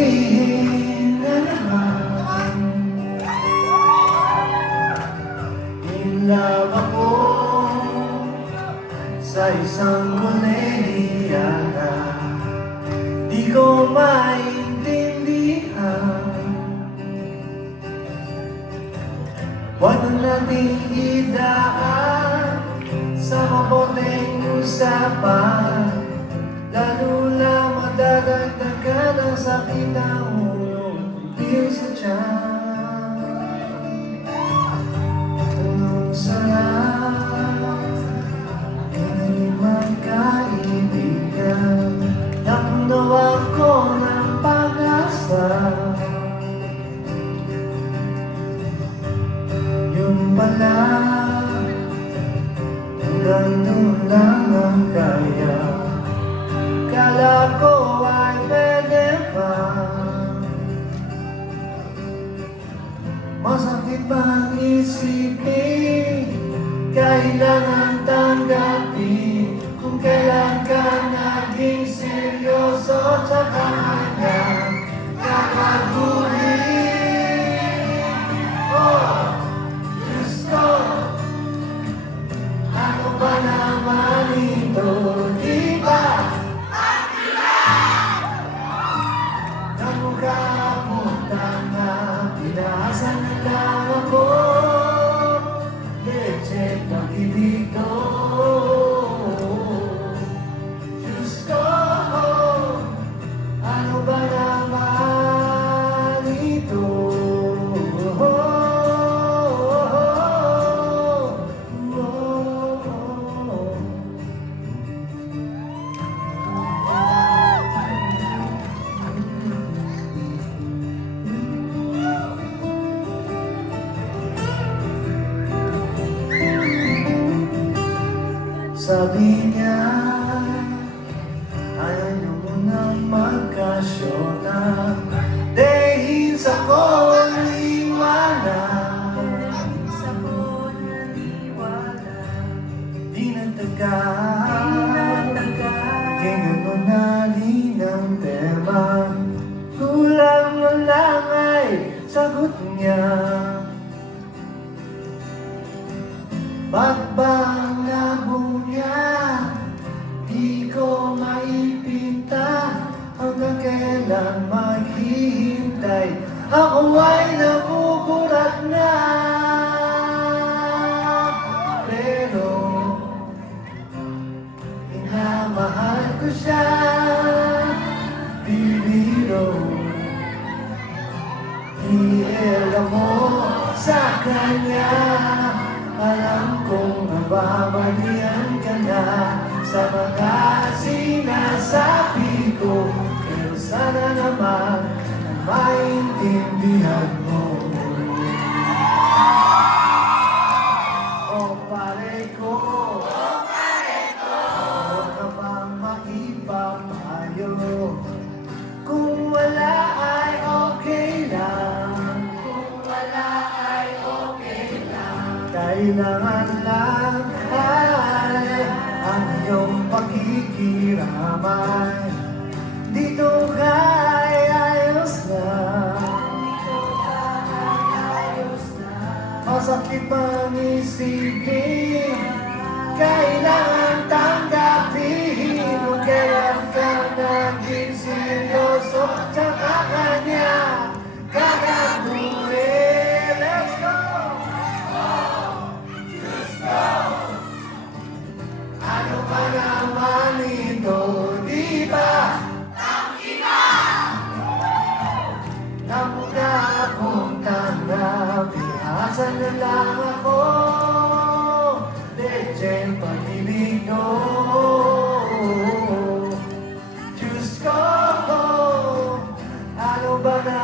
sabihin na naman in love ako sa isang kolehiya na di ko maintindihan. Huwag na nating idaan sa maboteng usapan, lalo na madadagdagan ang sakit ng ulo, hindi sa tiyan. Anong sarap, hindi magkaibigan, napunaw ako ng pag-asa. Yung pala, hanggang doon lang ang kaya. Kala ko ay pwede pa. Masakit bang isipin, kailangan tanggapin kung kailan ka naging seryoso sa kanya kakaguli. Oh, Diyos ko, ano ba naman ito, di ba? Namukha mo tanga, pinaasan na lang ako, leche pag-ibig to. Diyos ko, ano ba naman ito? Sabi niya, ayaw niyo munang magkasyota, dahil sa koniwala. Di nagtagal, ganyan mo na din ang tema. Kulang mo lang ay sagot niya. Bakbang labo niya, di ko maipinta, hanggang kailan maghihintay, ako ay nabuburat na. Pero minamahal ko siya, bibiro, iela mo sa kanya. Alam kong nababalian ka na sa mga sinasabi ko, pero sana naman maintindihan mo. O pare ko, huwag ka bang maipapayo? Kung wala ay okay lang, kailangan lang ay ang iyong pakikiramay. Dito kay ayos na. Masakit bang isipin, kailangan tanggapin kung kailan ka naging seryoso sa kanya kakaguli. Let's go! Ano pa naman ito, di ba? Namuna akong tanda, pinahasan na lang ako, leche pag-ibig no. Diyos ko, ano ba na